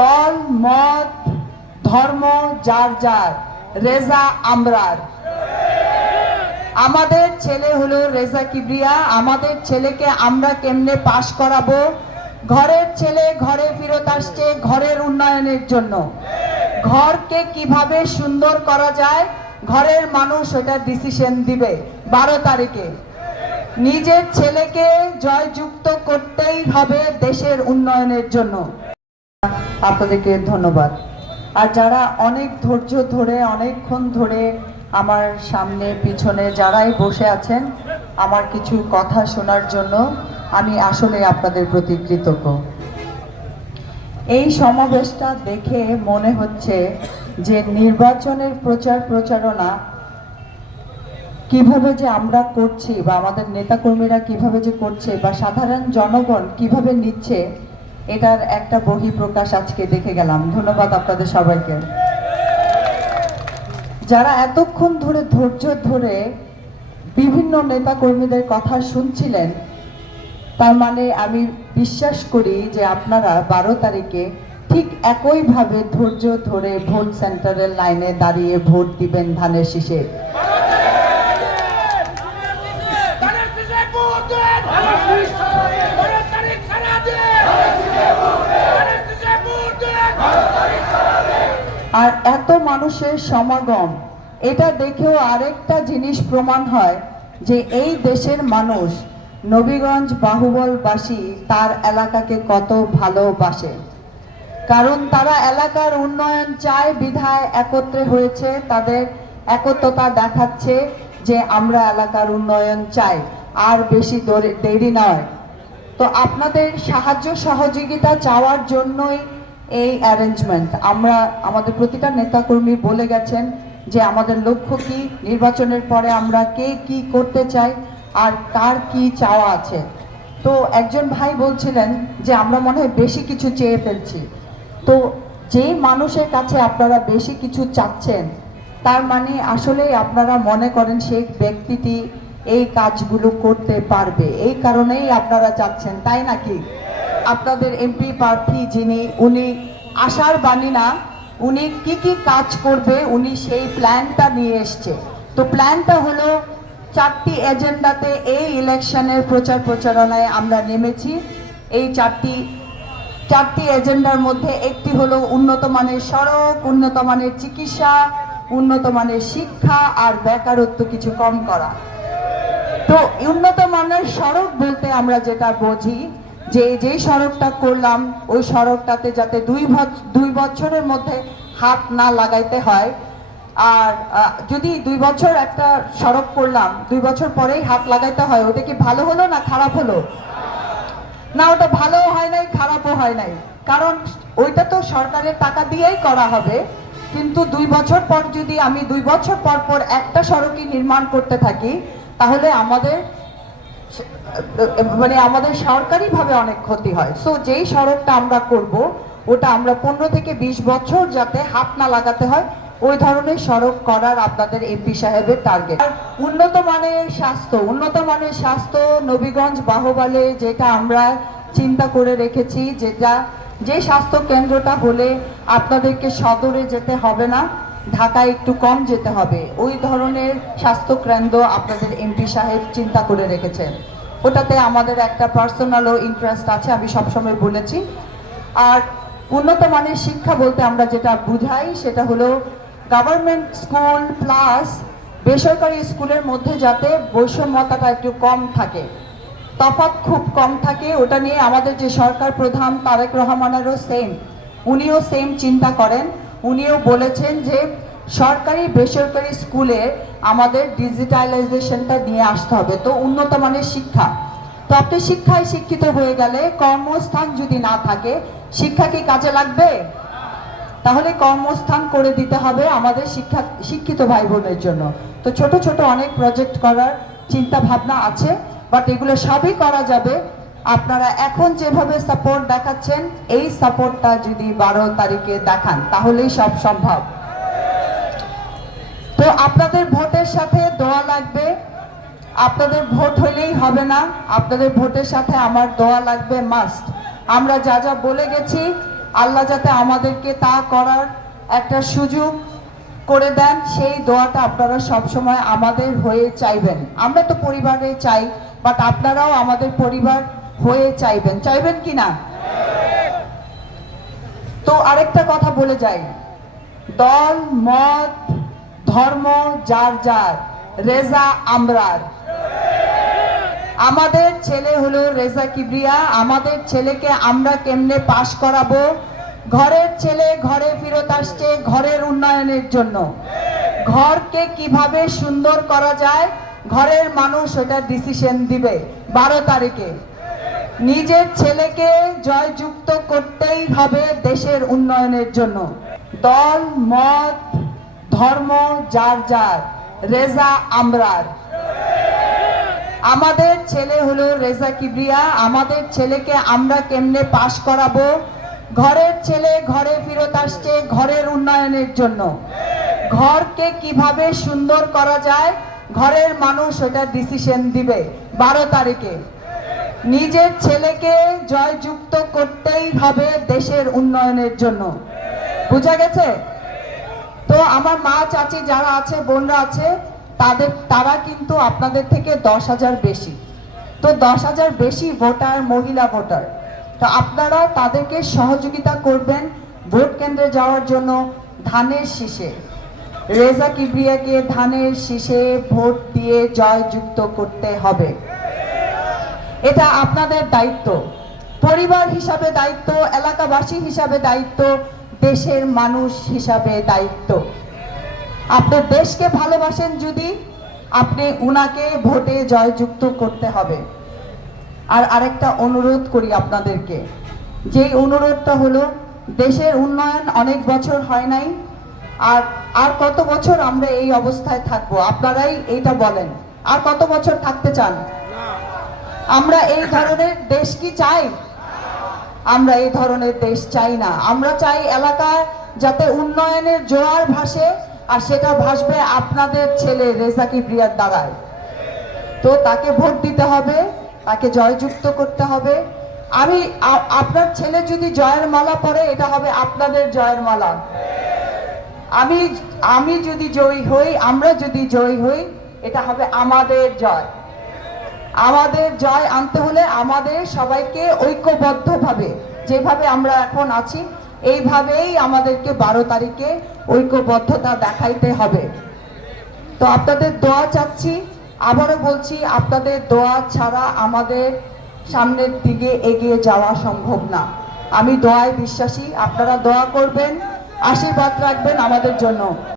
দল, মত, ধর্ম, যার যার। রেজা আমরার। আমাদের ছেলে হলো রেজা কিবরিয়া। আমাদের ছেলেকে আমরা কেমনে পাশ করাবো? ঘরের ছেলে ঘরে ফেরত আসছে ঘরের উন্নয়নের জন্য। ঘরকে কীভাবে সুন্দর করা যায়? ঘরের মানুষ ওটা ডিসিশন দিবে বারো তারিখে। নিজের ছেলেকে জয়যুক্ত করতেই হবে দেশের উন্নয়নের জন্য। আপনাদেরকে ধন্যবাদ। আর যারা অনেক ধৈর্য ধরে, অনেকক্ষণ ধরে আমার সামনে, পিছনে যারাই বসে আছেন, আমার কিছু কথা শোনার জন্য আমি আসলে আপনাদের প্রতি কৃতজ্ঞ। এই সমাবেশটা দেখে মনে হচ্ছে যে নির্বাচনের প্রচার প্রচারণা কীভাবে যে আমরা করছি বা আমাদের নেতাকর্মীরা কীভাবে যে করছে বা সাধারণ জনগণ কীভাবে নিচ্ছে এটার একটা বহিঃপ্রকাশ আজকে দেখে গেলাম। ধন্যবাদ আপনাদের সবাইকে। যারা এতক্ষণ ধরে, ধৈর্য ধরে বিভিন্ন নেতাকর্মীদের কথা শুনছিলেন, তার মানে আমি বিশ্বাস করি যে আপনারা বারো তারিখে ঠিক একইভাবে ধৈর্য ধরে ভোট সেন্টারের লাইনে দাঁড়িয়ে ভোট দিবেন ধানের শীষে ধানের শীষে ভোট দেন বারো তারিখ সারা দিন ধানের শীষে ভোট দেন আর এত মানুষের সমাগম, এটা দেখেও আরেকটা জিনিস প্রমাণ হয় যে এই দেশের মানুষ নবীগঞ্জ বাহুবলবাসী তার এলাকাকে কত ভালোবাসে। কারণ তারা এলাকার উন্নয়ন চায়, বিধায় একত্রে হয়েছে, তাদের একত্রতা দেখাচ্ছে যে আমরা এলাকার উন্নয়ন চাই, আর বেশি দরে- নয়। তো আপনাদের সাহায্য সহযোগিতা চাওয়ার জন্যই এই অ্যারেঞ্জমেন্ট আমরা আমাদের প্রতিটা নেতাকর্মী বলে গেছেন যে আমাদের লক্ষ্য কি, নির্বাচনের পরে আমরা কে কি করতে চাই আর কার কি চাওয়া আছে। তো একজন ভাই বলছিলেন যে আমরা মনে হয় বেশি কিছু চেয়ে ফেলছি। তো যে মানুষের কাছে আপনারা বেশি কিছু চাচ্ছেন, তার মানে আসলেই আপনারা মনে করেন সেই ব্যক্তিটি এই কাজগুলো করতে পারবে। এই কারণেই আপনারা চাচ্ছেন, তাই নাকি? আপনাদের এমপি প্রার্থী যিনি, উনি আশার বাণী না, উনি কি কি কাজ করবে, উনি সেই প্ল্যানটা নিয়ে এসছে। তো প্ল্যানটা হলো চারটি এজেন্ডাতে এই ইলেকশনের প্রচার প্রচারণায় আমরা নেমেছি। এই চারটি চারটি এজেন্ডার মধ্যে একটি হলো উন্নত মানের সড়ক, উন্নত মানের চিকিৎসা, উন্নত মানের শিক্ষা আর বেকারত্ব কিছু কম করা। তো উন্নত মানের সড়ক বলতে আমরা যেটা বুঝি যে যে সড়কটা করলাম, ওই সড়কটাতে যাতে দুই দুই বছরের মধ্যে হাত না লাগাইতে হয়। আর যদি দুই বছর একটা সড়ক করলাম, দুই বছর পরেই হাত লাগাইতে হয়, ওটা কি ভালো হলো না খারাপ হলো? না, ওটা ভালোও হয় নাই, খারাপও হয় নাই। কারণ ওইটা তো সরকারের টাকা দিয়েই করা হবে। কিন্তু দুই বছর পর যদি আমি দুই বছর পর পর একটা সড়কই নির্মাণ করতে থাকি, তাহলে আমাদের মানে আমাদের সরকারিভাবে অনেক ক্ষতি হয়। সো যেই সড়কটা আমরা করব, ওটা আমরা পনেরো থেকে বিশ বছর যাতে হাত না লাগাতে হয়, ওই ধরনের সড়ক করার আপনাদের এমপি সাহেবের টার্গেট উন্নত মানের স্বাস্থ্য, উন্নত মানের স্বাস্থ্য নবীগঞ্জ বাহবালে যেটা আমরা চিন্তা করে রেখেছি, যেটা, যে স্বাস্থ্য কেন্দ্রটা হলে আপনাদেরকে সদরে যেতে হবে না ঢাকায় একটু কম যেতে হবে। ওই ধরনের স্বাস্থ্য কেন্দ্র আপনাদের এমপি সাহেব চিন্তা করে রেখেছেন। ওটাতে আমাদের একটা পার্সোনালও ইন্টারেস্ট আছে, আমি সবসময় বলেছি। আর উন্নত মানের শিক্ষা বলতে আমরা যেটা বুঝাই, সেটা হলো গভর্নমেন্ট স্কুল প্লাস বেসরকারি স্কুলের মধ্যে যাতে বৈষম্যতাটা একটু কম থাকে। তফাৎ খুব কম থাকে, ওটা নিয়ে আমাদের যে সরকার প্রধান তারেক রহমানেরও সেম উনিও সেম চিন্তা করেন। উনিও বলেছেন যে সরকারি, বেসরকারি স্কুলে আমাদের ডিজিটালাইজেশনটা নিয়ে আসতে হবে। তো উন্নত মানের শিক্ষা। তো আপনি শিক্ষায় শিক্ষিত হয়ে গেলে কর্মস্থান যদি না থাকে, শিক্ষা কি কাজে লাগবে? তাহলে কর্মস্থান করে দিতে হবে আমাদের শিক্ষা, শিক্ষিত ভাই বোনের জন্য। তো ছোট ছোট অনেক প্রজেক্ট করার চিন্তা ভাবনা আছে বাট এগুলো সবই করা যাবে আপনারা এখন যেভাবে সাপোর্ট দেখাচ্ছেন, এই সাপোর্টটা যদি বারো তারিখে দেখান, তাহলেই সব সম্ভব। তো আপনাদের ভোটের সাথে দোয়া লাগবে। আপনাদের ভোট হইলেই হবে না। আপনাদের ভোটের সাথে আমার দোয়া লাগবে মাস্ট আমরা যা যা বলে গেছি, আল্লাহ যাতে আমাদেরকে তা করার একটা সুযোগ করে দেন, সেই দোয়াটা আপনারা সবসময় আমাদের হয়ে চাইবেন। আমরা তো পরিবারে চাই বাট আপনারাও আমাদের পরিবার হয়ে চাইবেন। চাইবেন কি না? তো আরেকটা কথা বলে যাই। দল, মত, ধর্ম, যার যার, রেজা আমরার। আমাদের ছেলে হলো রেজা কিবরিয়া, আমাদের ছেলেকে আমরা কেমনে পাশ করাবো? ঘরের ছেলে ঘরে ফেরত আসছে ঘরের উন্নয়নের জন্য। ঘরকে কীভাবে সুন্দর করা যায়? ঘরের মানুষ ওটা ডিসিশন দিবে বারো তারিখে। নিজের ছেলেকে জয়যুক্ত করতেই হবে দেশের উন্নয়নের জন্য। দল, মত, ধর্ম, যার যার, রেজা আমরার। আমাদের ছেলে হলো রেজা কিবরিয়া, আমাদের ছেলেকে আমরা কেমনে পাশ করাবো? ঘরের ছেলে ঘরে ফেরত আসছে ঘরের উন্নয়নের জন্য। ঘরকে কীভাবে সুন্দর করা যায়? ঘরের মানুষ ওটা ডিসিশন দিবে বারো তারিখে। নিজের ছেলেকে জয়যুক্ত করতেই হবে দেশের উন্নয়নের জন্য। বুঝা গেছে? তো আমার মা, চাচি যারা আছে, বোনরা আছে, তাদের, তারা কিন্তু আপনাদের থেকে দশ হাজার বেশি। তো দশ হাজার বেশি ভোটার, মহিলা ভোটার। তো আপনারা তাদেরকে সহযোগিতা করবেন ভোট কেন্দ্রে যাওয়ার জন্য ধানের শীষে। রেজা কিবরিয়াকে ধানের শীষে ভোট দিয়ে জয়যুক্ত করতে হবে। এটা আপনাদের দায়িত্ব। পরিবার হিসাবে দায়িত্ব, এলাকাবাসী হিসাবে দায়িত্ব, দেশের মানুষ হিসাবে দায়িত্ব। আপনি দেশকে ভালোবাসেন যদি, আপনি উনাকে ভোটে জয়যুক্ত করতে হবে। আর আরেকটা অনুরোধ করি আপনাদেরকে যেই অনুরোধটা হলো, দেশের উন্নয়ন অনেক বছর হয় নাই, আর আর কত বছর আমরা এই অবস্থায় থাকব? আপনারাই এইটা বলেন। আর কত বছর থাকতে চান? আমরা এই ধরনের দেশ কি চাই? আমরা এই ধরনের দেশ চাই না। আমরা চাই এলাকায় যাতে উন্নয়নের জোয়ার ভাসে আর সেটা ভাসবে আপনাদের ছেলে রেজাকি প্রিয়ার দ্বারায়। তো তাকে ভোট দিতে হবে, তাকে জয়যুক্ত করতে হবে। আমি আপনার ছেলে যদি জয়ের মালা পরে, এটা হবে আপনাদের জয়ের মালা। আমি আমি যদি জয়ী হই, আমরা যদি জয়ী হই, এটা হবে আমাদের জয়। আমাদের জয় আনতে হলে আমাদের সবাইকে ঐক্যবদ্ধভাবে যেভাবে আমরা এখন আছি, এইভাবেই আমাদেরকে বারো তারিখে ঐক্যবদ্ধতা দেখাইতে হবে। তো আপনাদের দোয়া চাচ্ছি, আবারও বলছি, আপনাদের দোয়া ছাড়া আমাদের সামনের দিকে এগিয়ে যাওয়া সম্ভব না। আমি দোয়ায় বিশ্বাসী, আপনারা দোয়া করবেন, আশীর্বাদ রাখবেন আমাদের জন্য।